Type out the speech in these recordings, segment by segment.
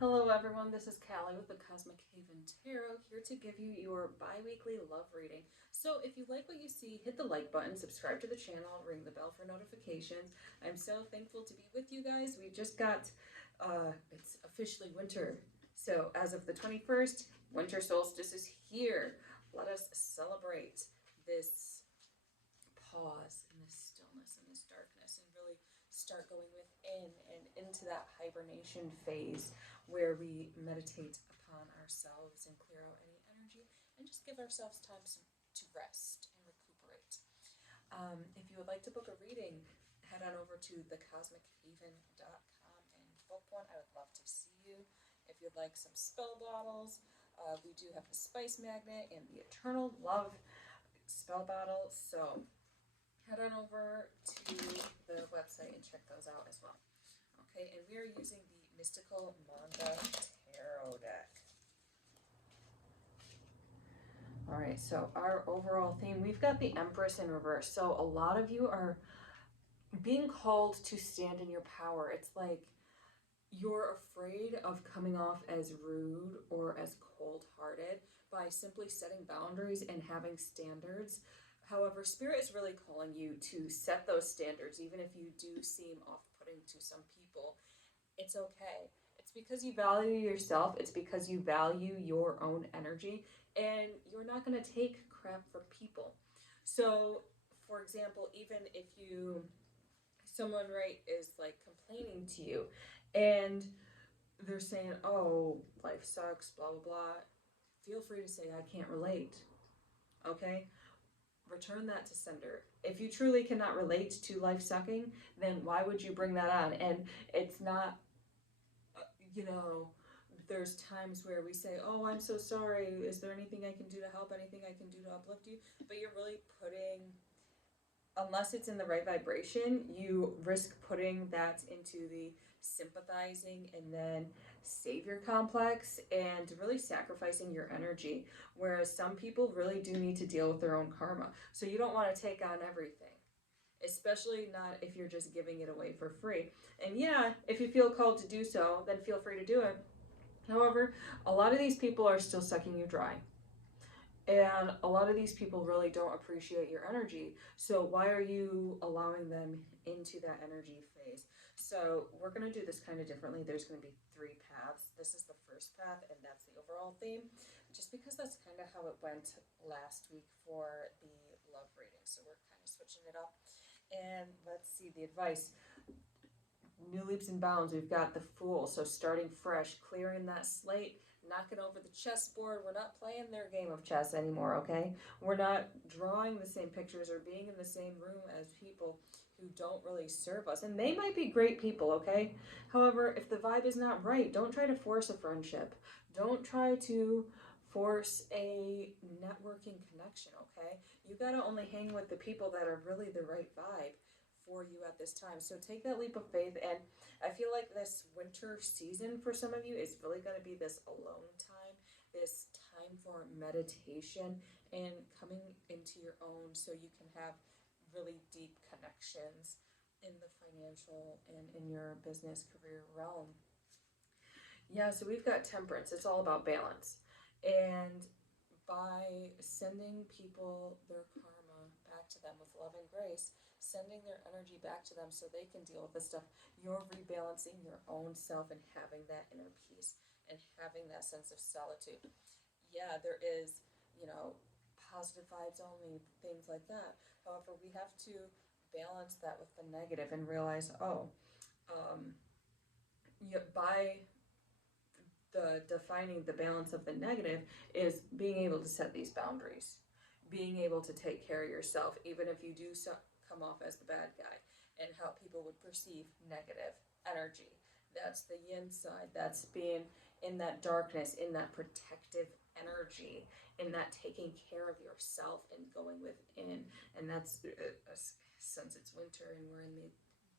Hello everyone, this is Callie with the Cosmic Haven Tarot, here to give you your bi-weekly love reading. So if you like what you see, hit the like button, subscribe to the channel, ring the bell for notifications. I'm so thankful to be with you guys. We just got, it's officially winter. So as of the 21st, winter solstice is here. Let us celebrate this pause and this stillness and this darkness and really start going within and into that hibernation phase where we meditate upon ourselves and clear out any energy and just give ourselves time to rest and recuperate. If you would like to book a reading, head on over to thecosmichaven.com and book one. I would love to see you. If you'd like some spell bottles, we do have the Spice Magnet and the Eternal Love spell bottle. So head on over to the website and check those out as well. Okay, and we are using the Mystical Manga Tarot deck. All right, so our overall theme, we've got the Empress in reverse. So a lot of you are being called to stand in your power. It's like you're afraid of coming off as rude or as cold-hearted by simply setting boundaries and having standards. However, Spirit is really calling you to set those standards, even if you do seem off-putting to some people. It's okay. It's because you value yourself. It's because you value your own energy, and you're not going to take crap from people. So, for example, even if someone, right, is like complaining to you, and they're saying, oh, life sucks, blah, blah, blah, feel free to say, I can't relate. Okay? Return that to sender. If you truly cannot relate to life sucking, then why would you bring that on? And it's not, there's times where we say, oh, I'm so sorry. Is there anything I can do to help? Anything I can do to uplift you? But you're really unless it's in the right vibration, you risk putting that into the sympathizing and then savior complex and really sacrificing your energy. Whereas some people really do need to deal with their own karma. So you don't want to take on everything, especially not if you're just giving it away for free. And yeah, if you feel called to do so, then feel free to do it. However, a lot of these people are still sucking you dry. And a lot of these people really don't appreciate your energy. So why are you allowing them into that energy phase? So we're going to do this kind of differently. There's going to be 3 paths. This is the first path, and that's the overall theme, just because that's kind of how it went last week for the love reading. So we're kind of switching it up. And let's see the advice. New leaps and bounds. We've got the Fool. So starting fresh, clearing that slate, knocking over the chessboard. We're not playing their game of chess anymore, okay? We're not drawing the same pictures or being in the same room as people who don't really serve us. And they might be great people, okay? However, if the vibe is not right, don't try to force a friendship. Don't try to force a networking connection, okay? You gotta only hang with the people that are really the right vibe for you at this time. So take that leap of faith. And I feel like this winter season for some of you is really going to be this alone time, this time for meditation and coming into your own so you can have really deep connections in the financial and in your business career realm. Yeah, so we've got temperance. It's all about balance. And by sending people their karma back to them with love and grace, sending their energy back to them so they can deal with this stuff, you're rebalancing your own self and having that inner peace and having that sense of solitude. Yeah, there is, positive vibes only, things like that. However, we have to balance that with the negative and realize, by the defining the balance of the negative is being able to set these boundaries, being able to take care of yourself, even if you do come off as the bad guy, and how people would perceive negative energy. That's the yin side. That's being in that darkness, in that protective energy, in that taking care of yourself and going within. And that's, since it's winter and we're in the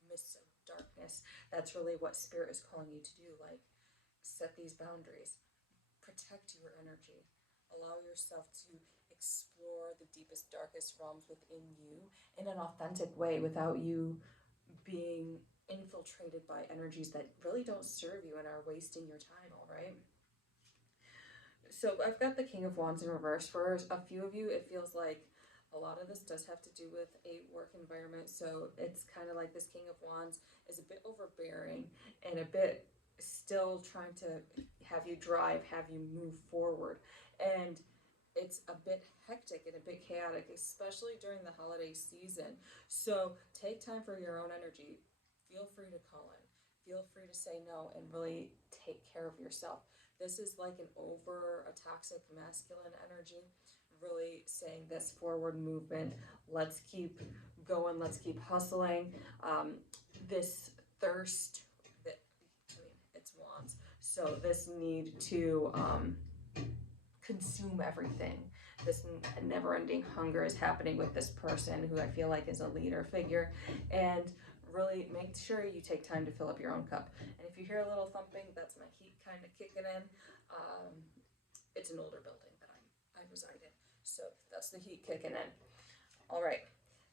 midst of darkness, that's really what Spirit is calling you to do. Like, set these boundaries, protect your energy, allow yourself to explore the deepest, darkest realms within you in an authentic way without you being infiltrated by energies that really don't serve you and are wasting your time, all right? So I've got the King of Wands in reverse. For a few of you, it feels like a lot of this does have to do with a work environment. So it's kind of like this King of Wands is a bit overbearing and a bit still trying to have you drive, have you move forward. And it's a bit hectic and a bit chaotic, especially during the holiday season. So take time for your own energy. Feel free to call in. Feel free to say no and really take care of yourself. This is like an over a toxic masculine energy, really saying this forward movement. Let's keep going. Let's keep hustling. This thirst that, I mean, it's wands. So this need to consume everything. This never ending hunger is happening with this person who I feel like is a leader figure. And really make sure you take time to fill up your own cup. And if you hear a little thumping, that's my heat kind of kicking in. It's an older building that I reside in. So that's the heat kicking in. All right.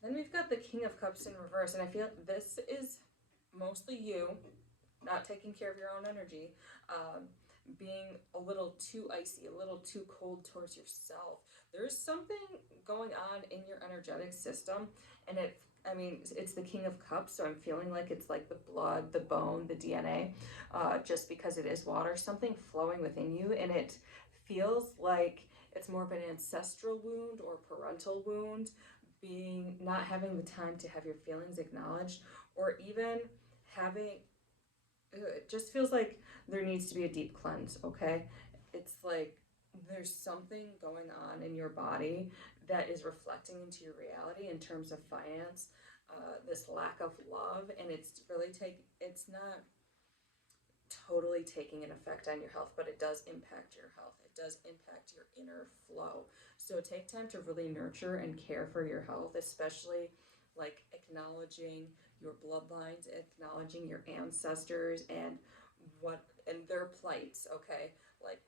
Then we've got the King of Cups in reverse. And I feel this is mostly you not taking care of your own energy. Being a little too icy, a little too cold towards yourself. There's something going on in your energetic system, and it's the King of Cups, so I'm feeling like it's like the blood, the bone, the DNA, just because it is water, something flowing within you, and it feels like it's more of an ancestral wound or parental wound, being not having the time to have your feelings acknowledged, or even having it just feels like there needs to be a deep cleanse, okay? It's like there's something going on in your body that is reflecting into your reality in terms of finance, this lack of love, and it's not totally taking an effect on your health, but it does impact your health. It does impact your inner flow. So take time to really nurture and care for your health, especially like acknowledging your bloodlines, acknowledging your ancestors and their plights, okay? Like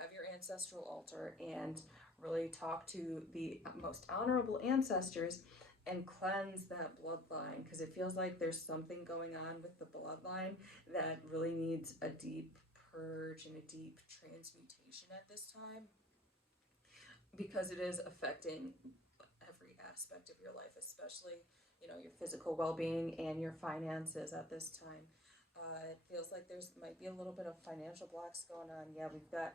have your ancestral altar and really talk to the most honorable ancestors and cleanse that bloodline, because it feels like there's something going on with the bloodline that really needs a deep purge and a deep transmutation at this time, because it is affecting every aspect of your life, especially your physical well-being and your finances at this time. It feels like there's might be a little bit of financial blocks going on. Yeah, we've got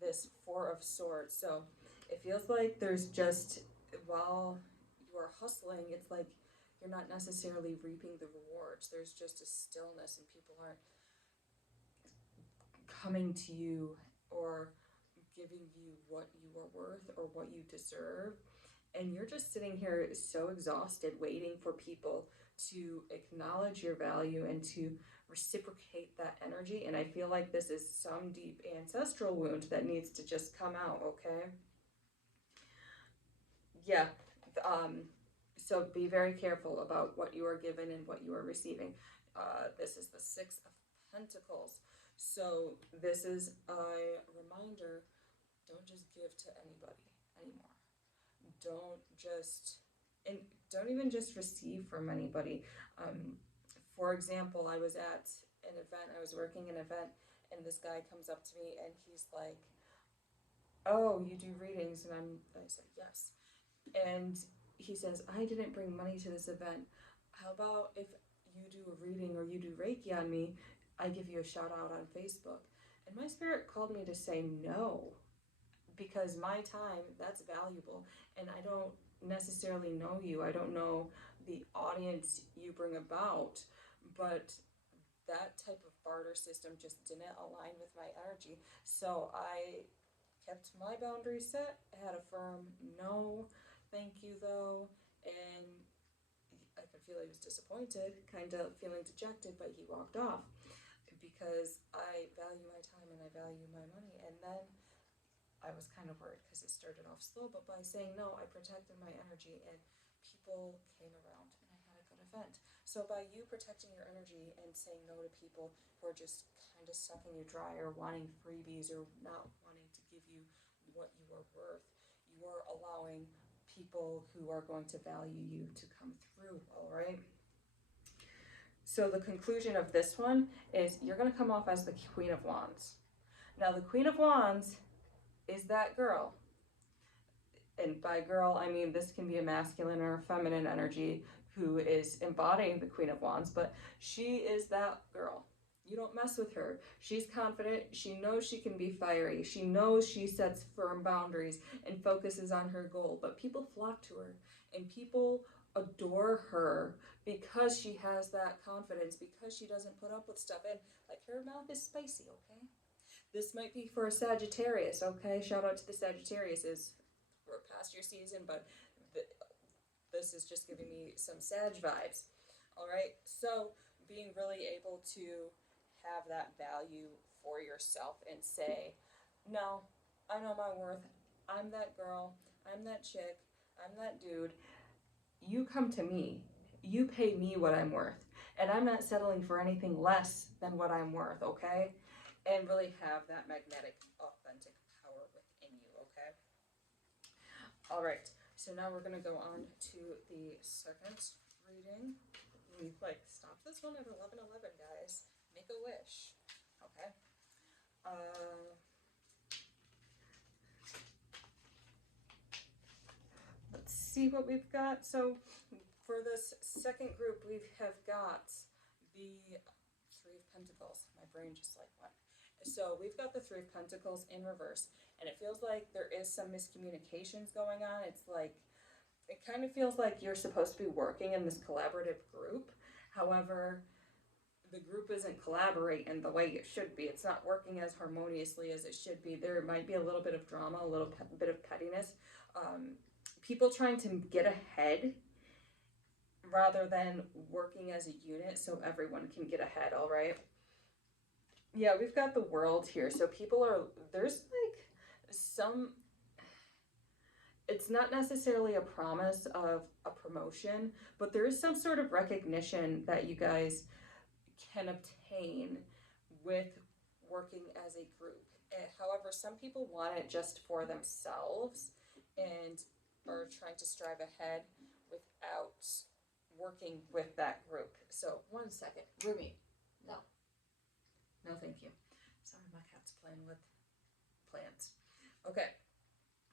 this Four of Swords, so it feels like there's just, while you are hustling, it's like you're not necessarily reaping the rewards. There's just a stillness, and people aren't coming to you or giving you what you are worth or what you deserve. And you're just sitting here so exhausted, waiting for people to acknowledge your value and to reciprocate that energy. And I feel like this is some deep ancestral wound that needs to just come out, okay? Yeah. So be very careful about what you are given and what you are receiving. This is the Six of Pentacles. So this is a reminder, don't just give to anybody anymore. Don't even just receive from anybody. For example, I was at an event, I was working an event, and this guy comes up to me and he's like, "Oh, you do readings?" And I said, "Yes." And he says, "I didn't bring money to this event. How about if you do a reading or you do Reiki on me, I give you a shout out on Facebook?" And my spirit called me to say no, because my time, that's valuable, and I don't necessarily know you. I don't know the audience you bring about, but that type of barter system just didn't align with my energy. So I kept my boundaries set, had a firm no, thank you though, and I could feel he was disappointed, kind of feeling dejected, but he walked off because I value my time and I value my money. And then I was kind of worried because it started off slow, but by saying no, I protected my energy and people came around and I had a good event. So by you protecting your energy and saying no to people who are just kind of sucking you dry or wanting freebies or not wanting to give you what you are worth, you are allowing people who are going to value you to come through, all right? So the conclusion of this one is you're going to come off as the Queen of Wands. Now, the Queen of Wands is that girl. And by girl, I mean this can be a masculine or a feminine energy who is embodying the Queen of Wands, but she is that girl. You don't mess with her. She's confident. She knows she can be fiery. She knows she sets firm boundaries and focuses on her goal. But people flock to her and people adore her because she has that confidence, because she doesn't put up with stuff. And like, her mouth is spicy, okay? This might be for a Sagittarius, okay? Shout out to the Sagittariuses. We're past your season, but this is just giving me some Sag vibes. All right, so being really able to have that value for yourself and say, no, I know my worth. I'm that girl. I'm that chick. I'm that dude. You come to me. You pay me what I'm worth. And I'm not settling for anything less than what I'm worth, okay? And really have that magnetic, authentic power within you, okay? All right, so now we're going to go on to the second reading. We stop this one at 11:11, guys. Make a wish, okay? Let's see what we've got. So for this second group, we have got the Three of Pentacles. My brain just went. So we've got the Three of Pentacles in reverse, and it feels like there is some miscommunications going on. It's like, it kind of feels like you're supposed to be working in this collaborative group. However, the group isn't collaborating the way it should be. It's not working as harmoniously as it should be. There might be a little bit of drama, a little bit of pettiness. People trying to get ahead rather than working as a unit so everyone can get ahead, all right? Yeah, we've got the World here. So people are, there's some, it's not necessarily a promise of a promotion, but there is some sort of recognition that you guys can obtain with working as a group. However, some people want it just for themselves and are trying to strive ahead without working with that group. So, one second. Rumi, no. No, thank you. Sorry, my cat's playing with plants. Okay.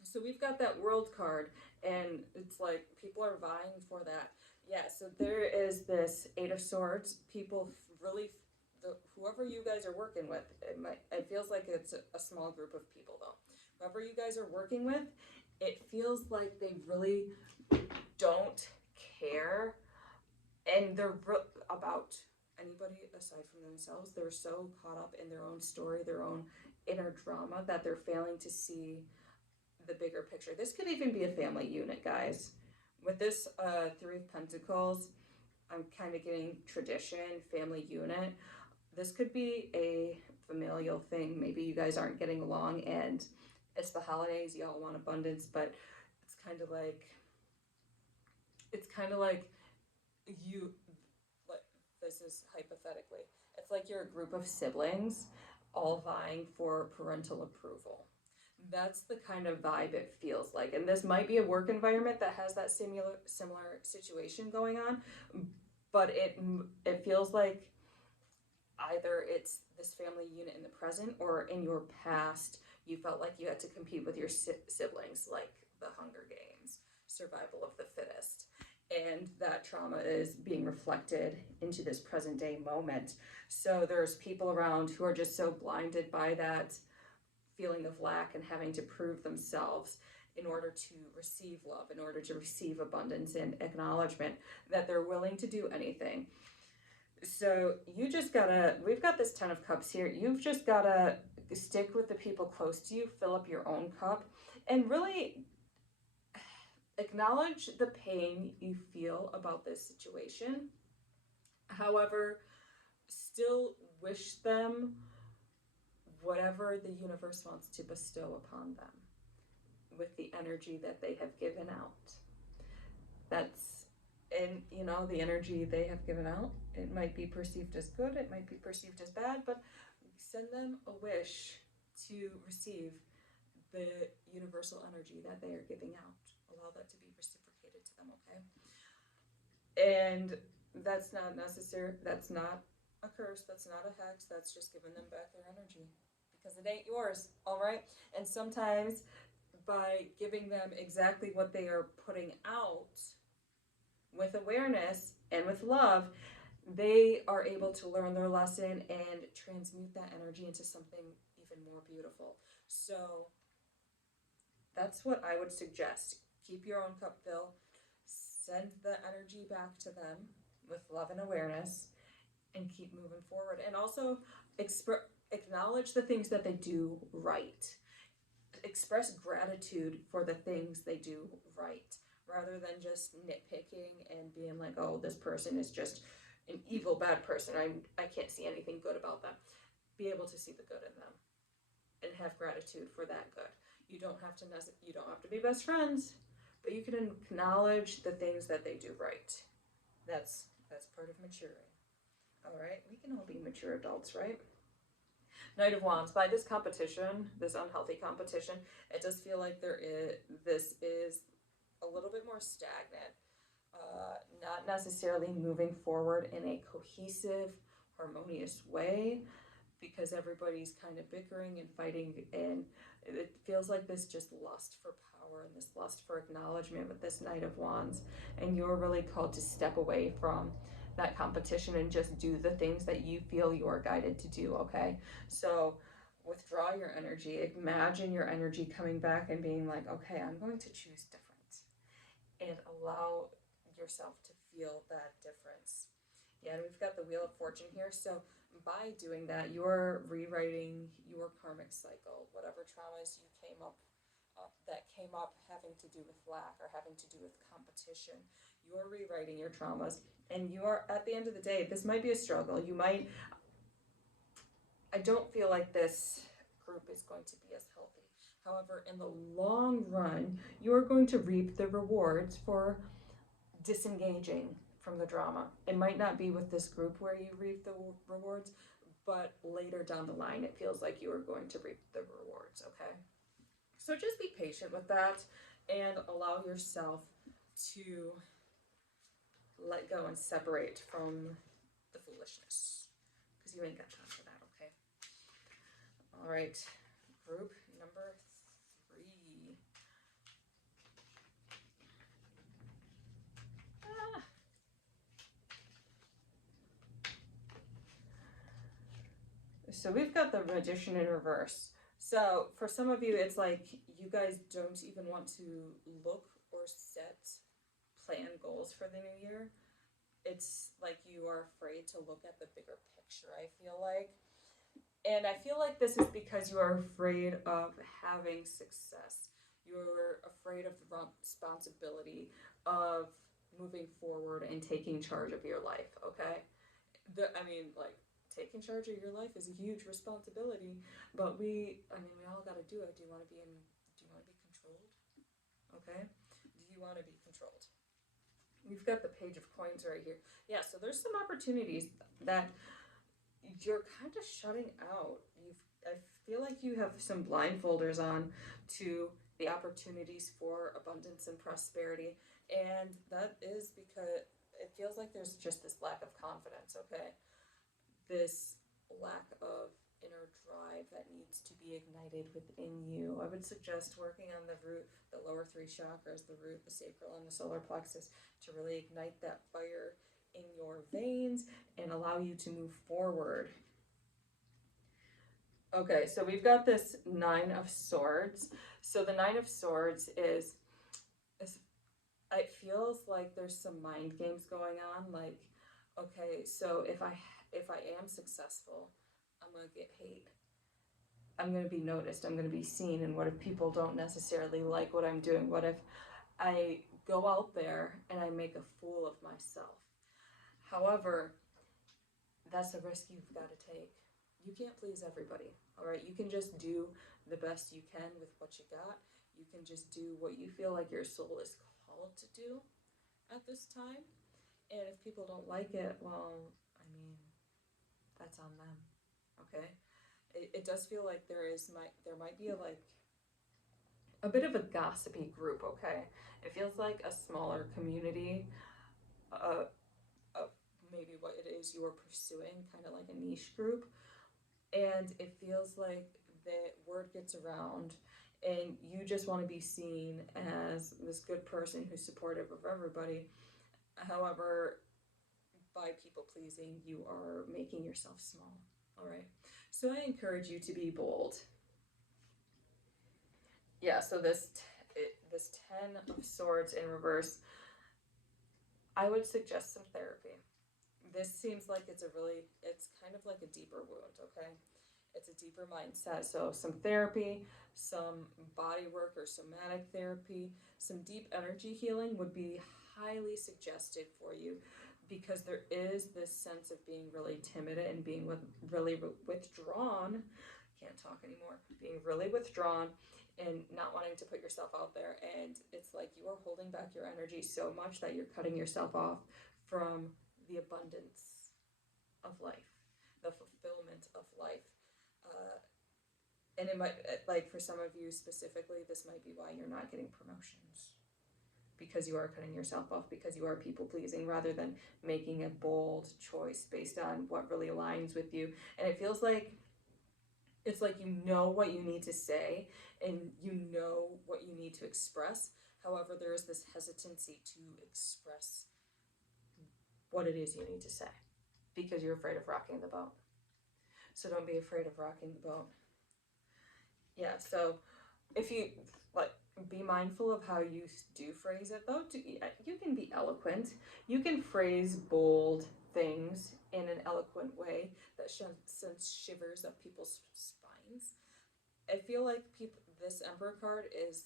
So we've got that World card, and it's like people are vying for that. Yeah, so there is this Eight of Swords. People really, whoever you guys are working with, it feels like it's a small group of people though. Whoever you guys are working with, it feels like they really don't care, and they're about anybody aside from themselves. They're so caught up in their own story, their own inner drama, that they're failing to see the bigger picture. This could even be a family unit, guys. With this Three of Pentacles, I'm kind of getting tradition, family unit. This could be a familial thing. Maybe you guys aren't getting along and it's the holidays, you all want abundance, but it's kind of like you, this is hypothetically, it's like you're a group of siblings all vying for parental approval. That's the kind of vibe it feels like. And this might be a work environment that has that similar situation going on, but it feels like either it's this family unit in the present, or in your past you felt like you had to compete with your siblings, like the Hunger Games, survival of the fittest. And that trauma is being reflected into this present day moment. So there's people around who are just so blinded by that feeling of lack and having to prove themselves in order to receive love, in order to receive abundance and acknowledgement, that they're willing to do anything. So you just gotta, we've got this 10 of Cups here. You've just gotta stick with the people close to you, fill up your own cup, and really acknowledge the pain you feel about this situation. However, still wish them whatever the universe wants to bestow upon them with the energy that they have given out. And the energy they have given out, it might be perceived as good, it might be perceived as bad, but send them a wish to receive the universal energy that they are giving out. Allow that to be reciprocated to them, okay? And That's not necessary. That's not a curse. That's not a hex. That's just giving them back their energy because it ain't yours. All right. And sometimes by giving them exactly what they are putting out with awareness and with love, they are able to learn their lesson and transmute that energy into something even more beautiful. So that's what I would suggest. Keep your own cup filled, send the energy back to them with love and awareness, and keep moving forward. And also acknowledge the things that they do right. Express gratitude for the things they do right rather than just nitpicking and being like, oh, this person is just an evil, bad person. I can't see anything good about them. Be able to see the good in them and have gratitude for that good. You don't have to be best friends, but you can acknowledge the things that they do right. That's part of maturing. All right, we can all be mature adults, right? Knight of Wands. By this competition, this unhealthy competition, it does feel like this is a little bit more stagnant, not necessarily moving forward in a cohesive, harmonious way, because everybody's kind of bickering and fighting, and it feels like this just lust for power and this lust for acknowledgement with this Knight of Wands, and you're really called to step away from that competition and just do the things that you feel you're guided to do. Okay, so withdraw your energy, imagine your energy coming back and being like, okay, I'm going to choose different, and allow yourself to feel that difference. Yeah, and we've got the Wheel of Fortune here. So by doing that, you're rewriting your karmic cycle, whatever traumas you came up that came up having to do with lack or having to do with competition. You're rewriting your traumas, and you're at the end of the day, this might be a struggle. I don't feel like this group is going to be as healthy. However, in the long run, you're going to reap the rewards for disengaging from the drama. It might not be with this group where you reap the rewards, but later down the line, it feels like you are going to reap the rewards, okay? So just be patient with that and allow yourself to let go and separate from the foolishness, because you ain't got time for that, okay? All right, group number 3. So we've got the Magician in reverse. So for some of you, it's like you guys don't even want to look or set plan goals for the new year. It's like you are afraid to look at the bigger picture, I feel like. And I feel like this is because you are afraid of having success. You're afraid of the responsibility of moving forward and taking charge of your life, okay? Taking charge of your life is a huge responsibility, but we all got to do it. Do you want to be controlled? Okay? Do you want to be controlled? We've got the Page of Coins right here. Yeah, so there's some opportunities that you're kind of shutting out. I feel like you have some blindfolders on to the opportunities for abundance and prosperity, and that is because it feels like there's just this lack of confidence, okay? This lack of inner drive that needs to be ignited within you. I would suggest working on the root, the lower 3 chakras, the root, the sacral, and the solar plexus, to really ignite that fire in your veins and allow you to move forward. Okay, so we've got this 9 of Swords. So the 9 of Swords is it feels like there's some mind games going on. Like, okay, so if I am successful, I'm going to get hate. I'm going to be noticed. I'm going to be seen. And what if people don't necessarily like what I'm doing? What if I go out there and I make a fool of myself? However, that's a risk you've got to take. You can't please everybody, all right? You can just do the best you can with what you got. You can just do what you feel like your soul is called to do at this time. And if people don't like it, well, that's on them, okay? It does feel like there might be a bit of a gossipy group, okay? It feels like a smaller community of maybe what it is you're pursuing, kind of like a niche group. And it feels like the word gets around and you just want to be seen as this good person who's supportive of everybody. However, by people pleasing, you are making yourself small. All right. So I encourage you to be bold. Yeah, so this 10 of swords in reverse, I would suggest some therapy. This seems like it's kind of like a deeper wound, okay? It's a deeper mindset. So some therapy, some body work or somatic therapy, some deep energy healing would be highly suggested for you, because there is this sense of being really timid and being really withdrawn. Can't talk anymore. Being really withdrawn and not wanting to put yourself out there. And it's like you are holding back your energy so much that you're cutting yourself off from the abundance of life, the fulfillment of life. Uh, and it might, like for some of you specifically, this might be why you're not getting promotions, because you are cutting yourself off, because you are people pleasing rather than making a bold choice based on what really aligns with you. And it feels like it's like you know what you need to say and you know what you need to express. However, there is this hesitancy to express what it is you need to say because you're afraid of rocking the boat. So don't be afraid of rocking the boat. Yeah, so if you like, be mindful of how you do phrase it though. You can be eloquent. You can phrase bold things in an eloquent way that sends shivers up people's spines. I feel like this Emperor card is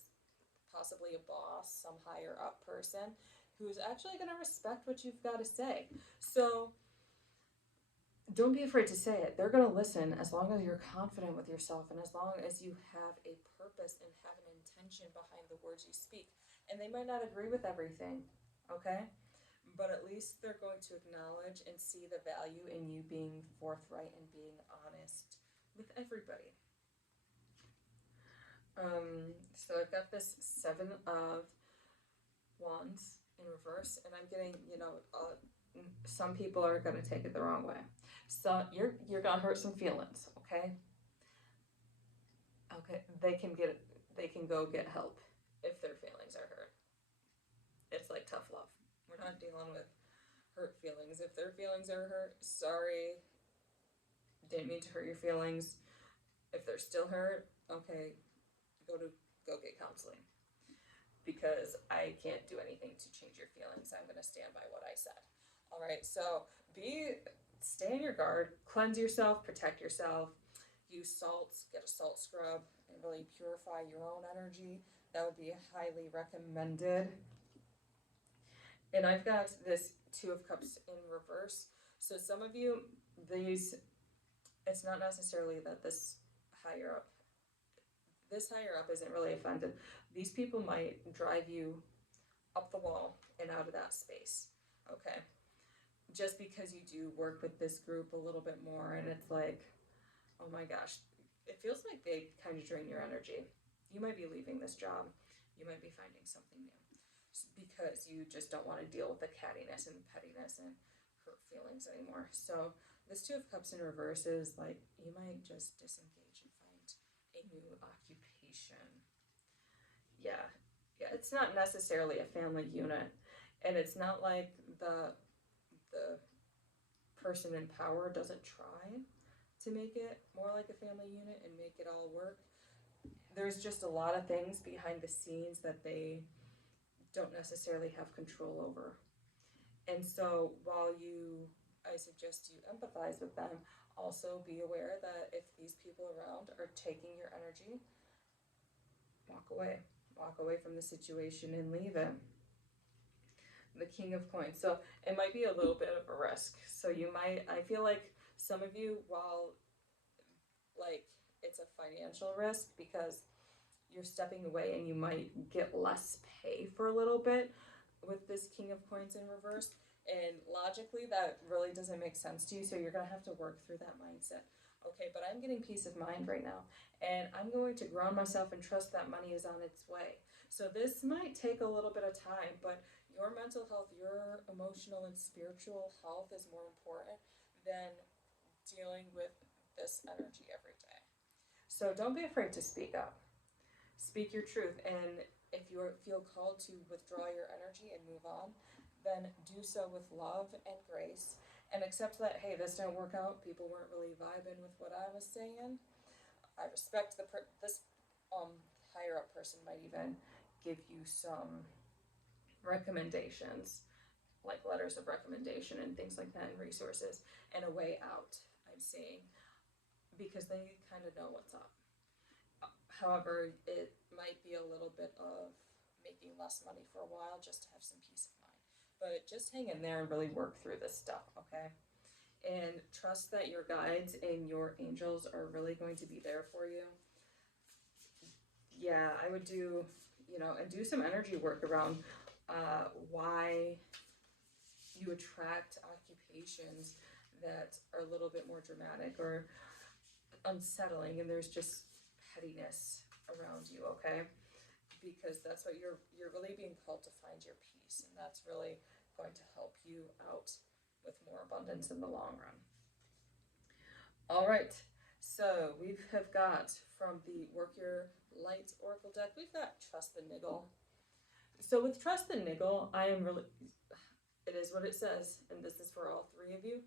possibly a boss, some higher up person who's actually going to respect what you've got to say. So don't be afraid to say it. They're going to listen as long as you're confident with yourself and as long as you have a purpose and have an intention behind the words you speak. And they might not agree with everything, okay? But at least they're going to acknowledge and see the value in you being forthright and being honest with everybody. So I've got this 7 of Wands in reverse, and I'm getting, some people are going to take it the wrong way. So you're going to hurt some feelings, okay? Okay, they can go get help if their feelings are hurt. It's like tough love. We're not dealing with hurt feelings. If their feelings are hurt, sorry, didn't mean to hurt your feelings. If they're still hurt, okay, go get counseling, because I can't do anything to change your feelings. I'm going to stand by what I said. All right, so stay on your guard, cleanse yourself, protect yourself, use salts, get a salt scrub, and really purify your own energy. That would be highly recommended. And I've got this 2 of Cups in reverse. So some of you, it's not necessarily that this higher up isn't really offended. These people might drive you up the wall and out of that space, okay? Just because you do work with this group a little bit more, and it's like, oh my gosh, it feels like they kind of drain your energy. You might be leaving this job. You might be finding something new because you just don't want to deal with the cattiness and pettiness and hurt feelings anymore. So this 2 of Cups in reverse is like you might just disengage and find a new occupation. Yeah, it's not necessarily a family unit, and it's not like the person in power doesn't try to make it more like a family unit and make it all work. There's just a lot of things behind the scenes that they don't necessarily have control over. And so I suggest you empathize with them, also be aware that if these people around are taking your energy, walk away from the situation and leave it. The King of Coins. So it might be a little bit of a risk. So I feel like some of you, while like it's a financial risk because you're stepping away and you might get less pay for a little bit with this King of Coins in reverse. And logically, that really doesn't make sense to you. So you're going to have to work through that mindset. Okay, but I'm getting peace of mind right now. And I'm going to ground myself and trust that money is on its way. So this might take a little bit of time, but Your mental health, your emotional and spiritual health is more important than dealing with this energy every day. So don't be afraid to speak up. Speak your truth, and if you feel called to withdraw your energy and move on, then do so with love and grace, and accept that, hey, this didn't work out. People weren't really vibing with what I was saying. I respect this higher up person might even give you some recommendations, like letters of recommendation and things like that, and resources and a way out. I'm saying, because they kind of know what's up. However, it might be a little bit of making less money for a while just to have some peace of mind. But just hang in there and really work through this stuff, okay? And trust that your guides and your angels are really going to be there for you. Yeah, I would do, and do some energy work around why you attract occupations that are a little bit more dramatic or unsettling, and there's just pettiness around you, okay? Because that's what you're really being called to find your peace, and that's really going to help you out with more abundance in the long run. All right, so we have got from the Work Your Light Oracle deck, we've got Trust the Niggle. So with Trust the Niggle, it is what it says, and this is for all three of you,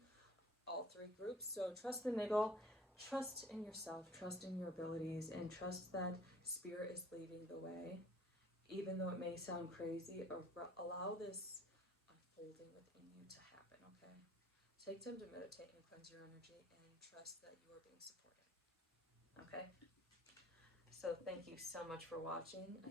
all three groups. So trust the niggle, trust in yourself, trust in your abilities, and trust that spirit is leading the way. Even though it may sound crazy, allow this unfolding within you to happen, okay? Take time to meditate and cleanse your energy, and trust that you are being supported, okay? So thank you so much for watching.